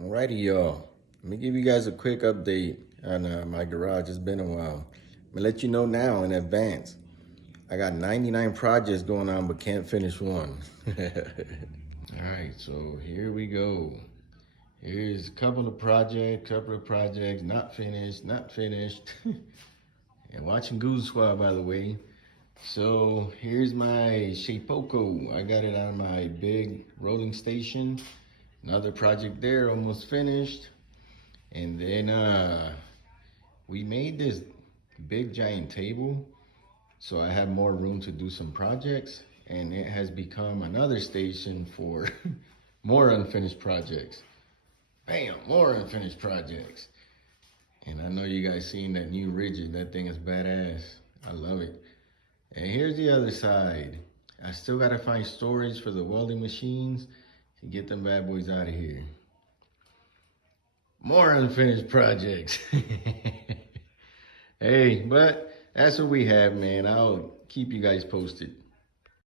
Alrighty, y'all. Let me give you guys a quick update on my garage. It's been a while. I'm gonna let you know now in advance. I got 99 projects going on, but can't finish one. All right, so here we go. Here's a couple of projects, not finished, not finished. And watching Goose Squad, by the way. So here's my Shapeoko. I got it on my big rolling station. Another project there, almost finished. And then we made this big giant table, so I have more room to do some projects, and it has become another station for more unfinished projects. Bam, more unfinished projects. And I know you guys seen that new rigid. That thing is badass. I love it. And here's the other side. I still gotta find storage for the welding machines to get them bad boys out of here. More unfinished projects. Hey, but that's what we have, man. I'll keep you guys posted.